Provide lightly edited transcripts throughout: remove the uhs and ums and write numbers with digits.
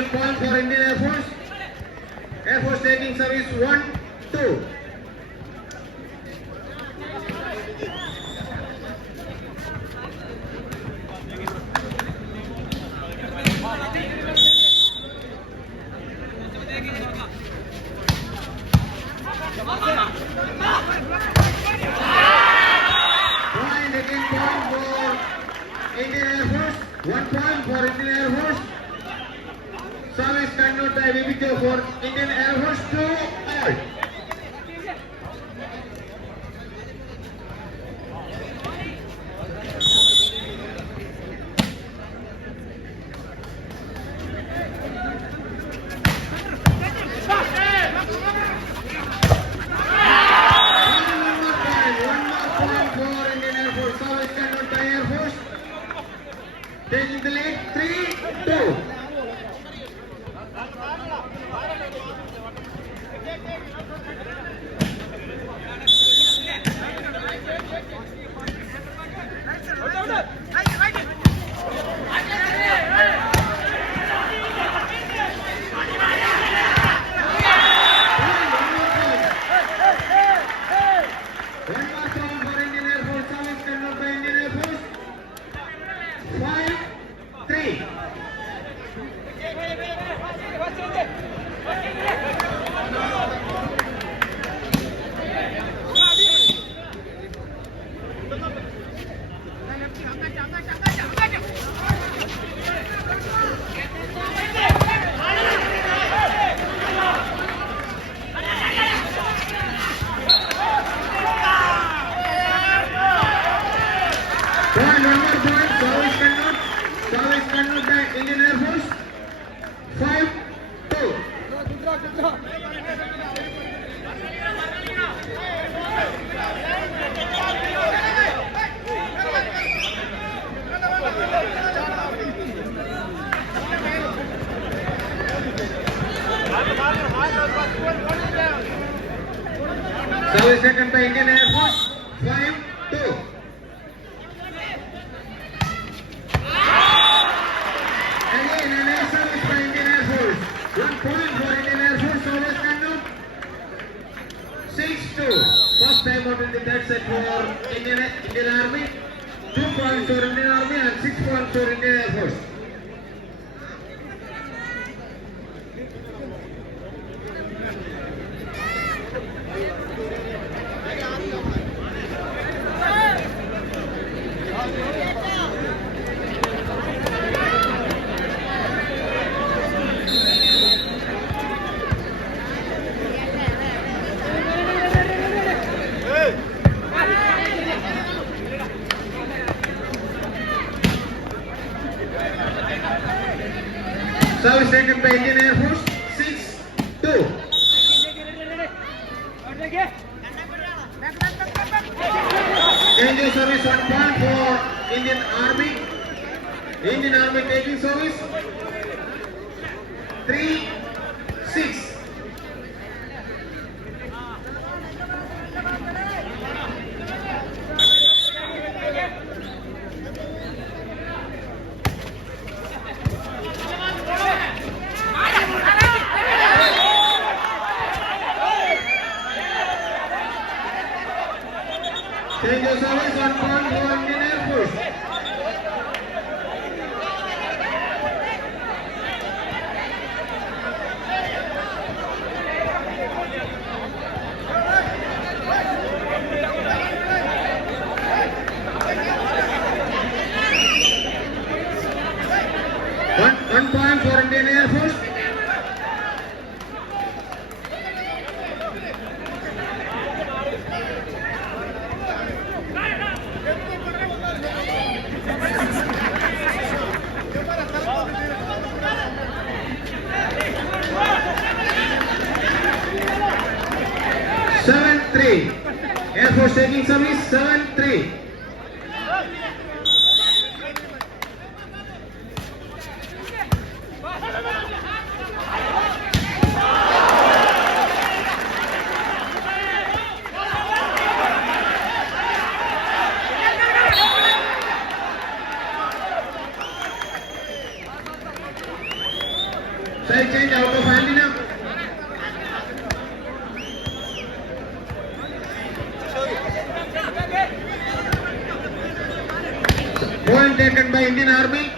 again point for Indian Air Force. Air Force taking service 1-2. Indian Air Force, 1 point for Indian Air Force. Service continued by VBQ for Indian Air Force 2 all. Taking the lead 3-2. Indian Air Force 5-2. Service taken by Indian Air Force 5-2. Again, an air service by Indian Air Force. 1 point for Indian Air Force. Service continued 6-2. First time out in the third set for Indian Army. 2 points for Indian Army and 6 points for Indian Air Force. Service taken by Indian Air Force 6-2. Change of service 1 point for Indian Army. Indian Army taking service 3-6. Change of service 1 point for Indian Air Force. One point for Indian Air Force. Air Force taking service 7-3. Point taken by Indian Army.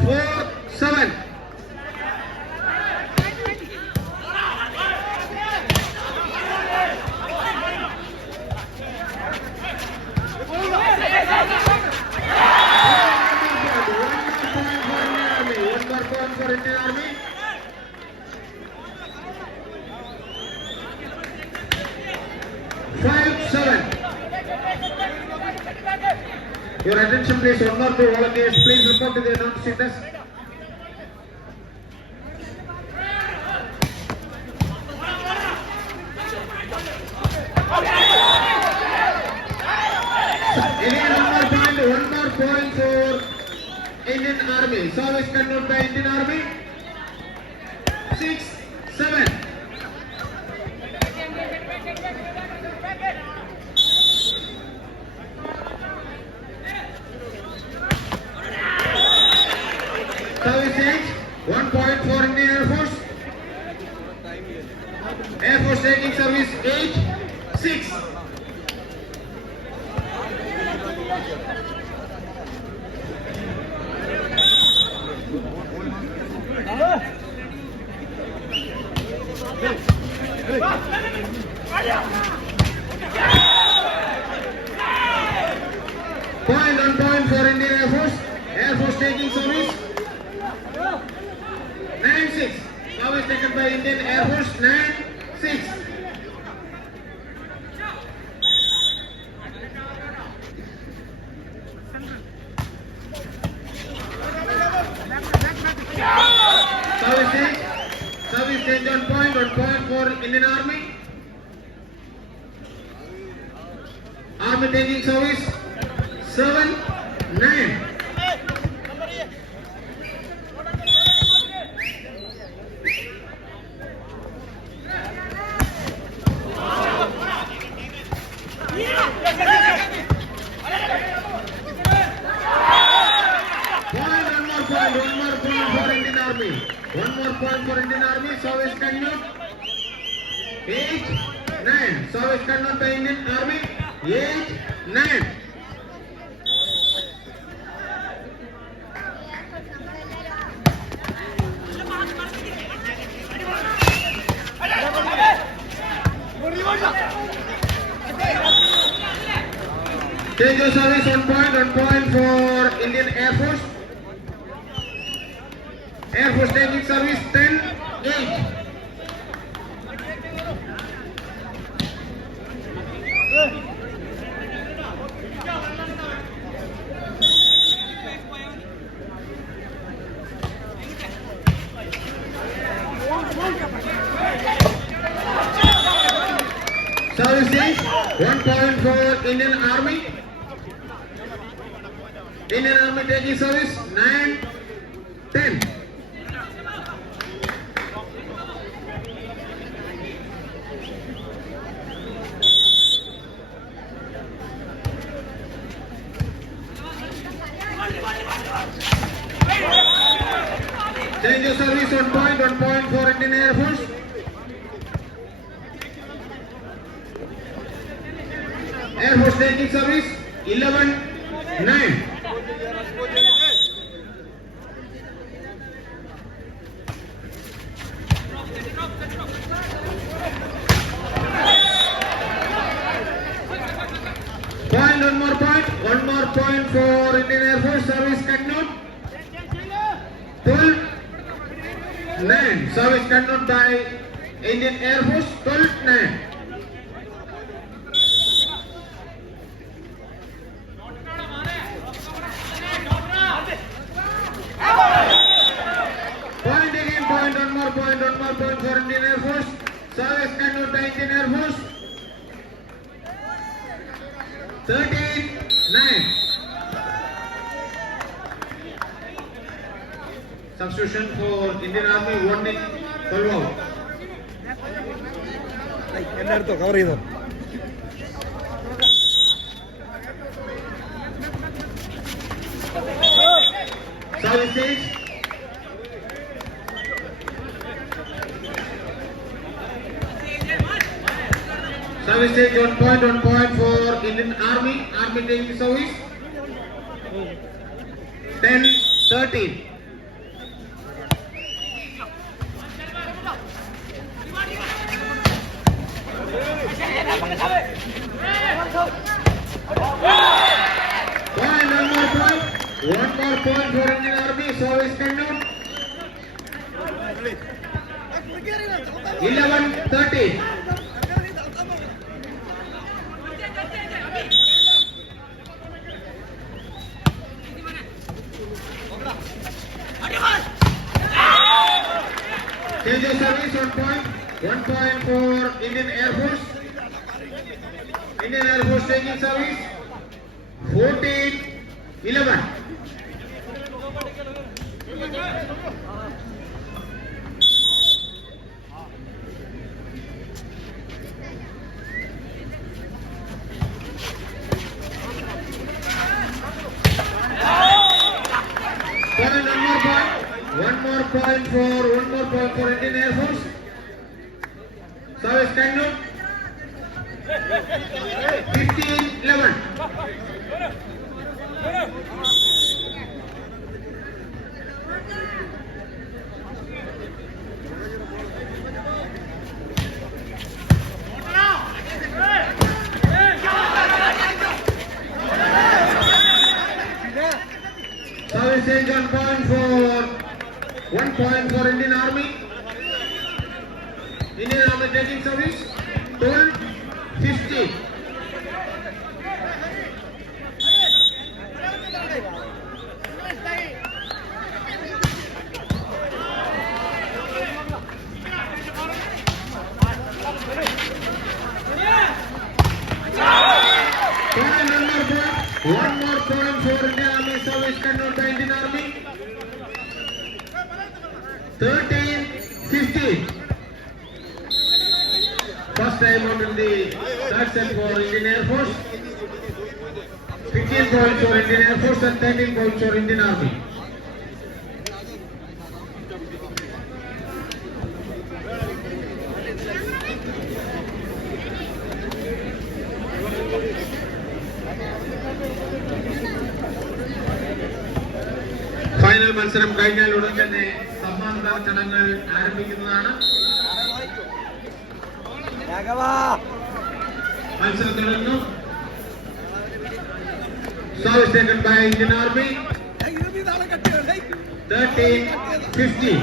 4-7. For Indian Army. Your attention please, one or two volunteers, please report to the announcing desk. One more point for Indian Army. Service conducted by Indian Army. 6-7. Service 8. 1 point for Indian Air Force. Air Force taking service 8-6. Point on point for Indian Air Force. Air Force taking service 9-6. Service taken by Indian Air Force 9-6. Service change on point for Indian Army. Army taking service 7-9. One more point for Indian Army. Service continued. 8-9. Service continued by Indian Army. 8-9. Change of service on point for Indian Air Force. Air Force taking service 10-8. Service 8. 1 point for Indian Army. Indian Army taking service 9-10. Change of service on point for Indian Air Force. Air Force taking service 11-9. One more point for Indian Air Force. Service continued 12-9. Service continued by Indian Air Force 12-9. Point again, one more point for Indian Air Force. Service continued by Indian Air Force 13-9. Substitution for Indian Army 1 in 12 out. Service 6. Service change 1 point for Indian Army. Army taking service. 10-13. One more point for Indian Army. Service continued. 11-13. Change of service 1 point. 1 point for Indian Airforce. Indian Airforce taking service. 14-11. One more point for Indian Air Force. Service continued. 15-11. Service change 1 point for Indian Army. Indian Army taking service. 12-15. One more point for Indian Army. Service continued by Indian Army. 13-15. First time out in the third set for Indian Air Force. 15 points for Indian Air Force and 13 points for Indian Army. Final മത്സരം കഴിഞ്ഞാൽ ഉടൻ തന്നെ സമ്മാനദാന ചടങ്ങുകൾ ആരംഭിക്കുന്നതാണ്. മത്സരം തുടരുന്നു. Service taken by Indian Army. 13-15.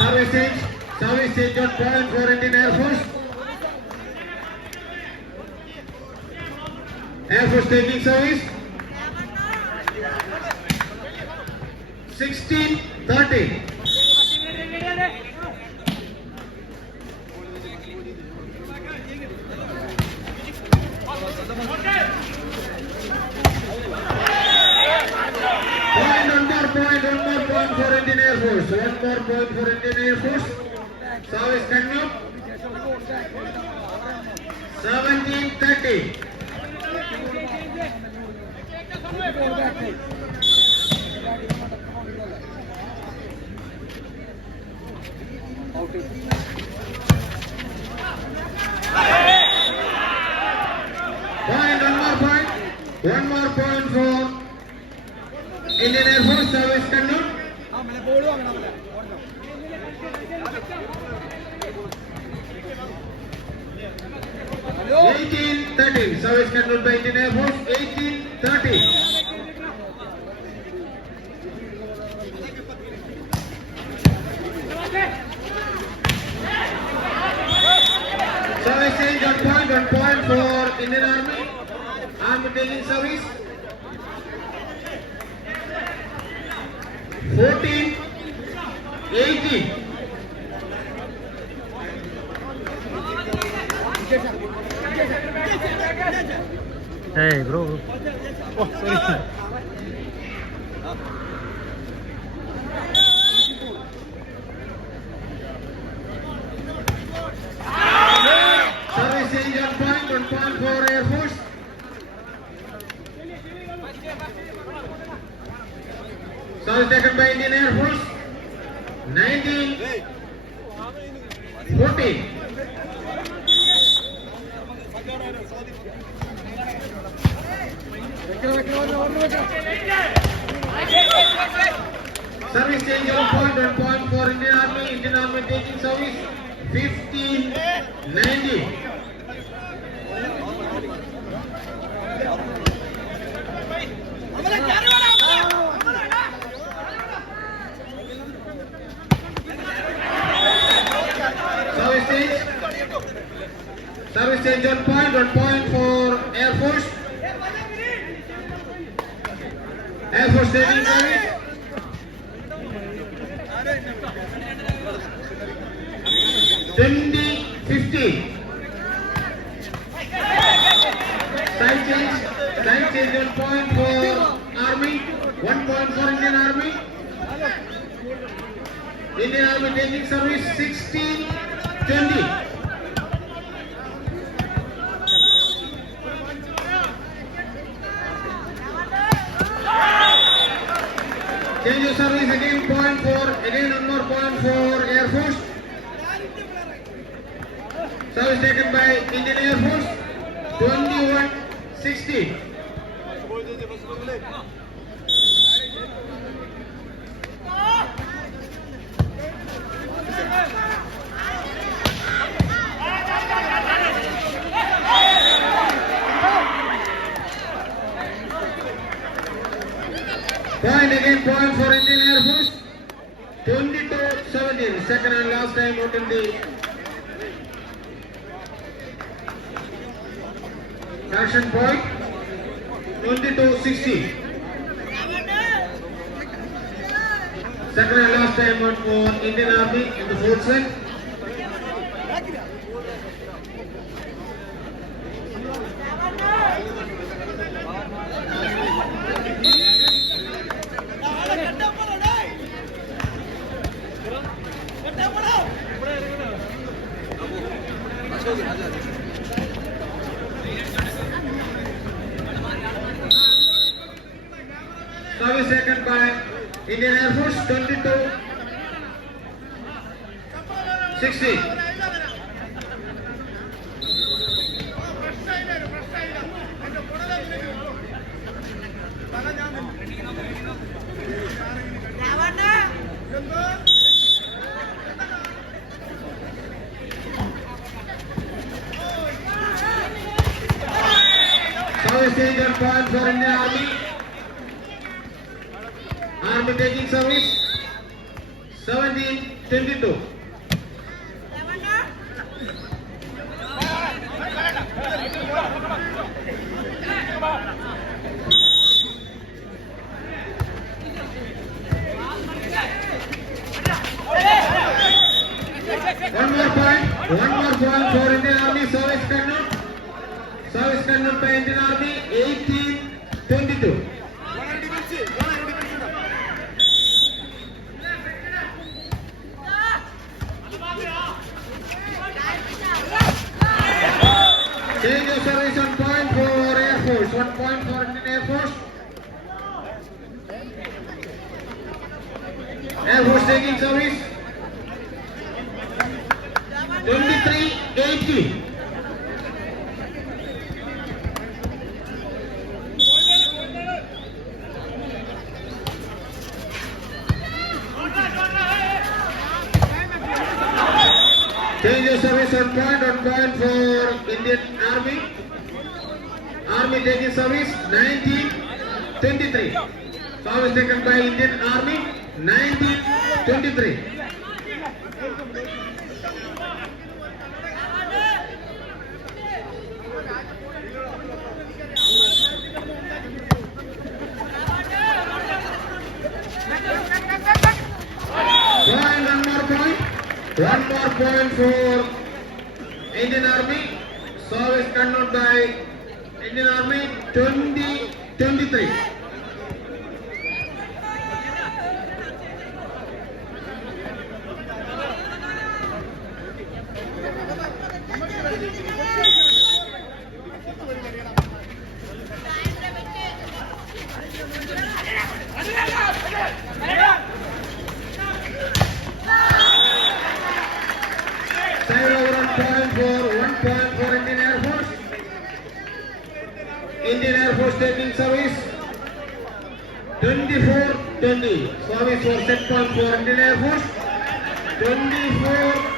Service change 1 point for Indian Air Force. Air Force taking service. 16-13. One more point for Indian Air Force. One more point for Indian Air Force. Service continued. 17-13. One more point for Indian Air Force. Service continued. 18-13. Service continued by Indian Air Force. 18-13. Service change 1 point for Indian Army. Army taking service. 14-18. Hey bro. Oh sorry. Service change 1 point for Air Force. Service taken by Indian Air Force. 19-14. Service change of 1 point for Indian Army. Indian Army taking service 15-19. Service change on point for Air Force. Air Force taking service. 20-15. Side change on point for Army. 1 point for Indian Army. Indian Army taking service 16-20. Change of service again one more point for Air Force. Service taken by Indian Air Force 21-16. Point for Indian Air Force 22-17. Second and last time out in the action point 22-16. Second and last time out for Indian Army in the fourth set. Service taken by Indian Air Force 22-16. Service change on point for Indian Army. Army taking service 17-22. One more point for Indian Army. Service cannot by Indian Army 18-22. Change of service on point for Air Force. 1 point for Indian Air Force. Air Force taking service 23-18. Change of service on point for Indian Army. Army taking service 19-23. Service taken by Indian Army 19-23. One more point for Indian Army. Service cannot by Indian Army 20-23. Side over on point for Indian Air Force. Indian Air Force taking service. 24-20. Service for set point for Indian Air Force. 24